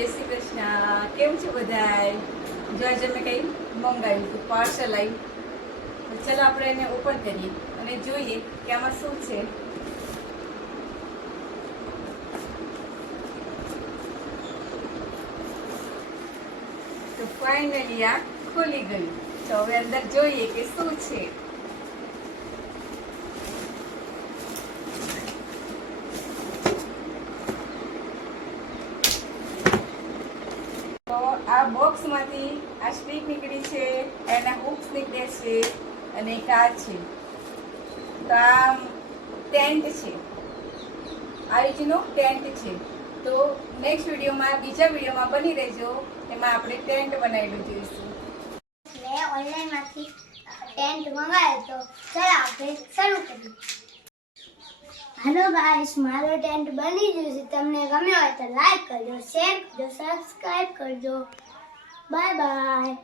જય શ્રી કૃષ્ણ. કેમ છો બધાય? જો આજે મેં કંઈ મંગાવ્યું હતું, પાર્સલ આવ્યું. તો ચાલો આપણે એને ઓપન કરીએ અને જોઈએ કે આમાં શું છે. તો ફાઇનલી આ ખુલી ગયું. તો હવે અંદર જોઈએ કે શું છે. તો આ બોક્સમાંથી આ સ્ટીક નીકળી છે, એના હુક્સ નીકળે છે અને એક આ છે. તો આ ટેન્ટ છે, આ રીતનો ટેન્ટ છે. તો નેક્સ્ટ વિડીયોમાં, બીજા વિડીયોમાં બની રહેજો. એમાં આપણે ટેન્ટ બનાવેલું જોઈશું. મેં ઓનલાઈનમાંથી ટેન્ટ મંગાવ્યો તો ચાલો આપણે શરૂ કરીએ. હેલો ગાઈસ, મારો ટેન્ટ બની ગયું છે. તમને ગમ્યો હોય તો લાઈક કરજો, શેર કરજો, સબસ્ક્રાઇબ કરજો. Bye bye.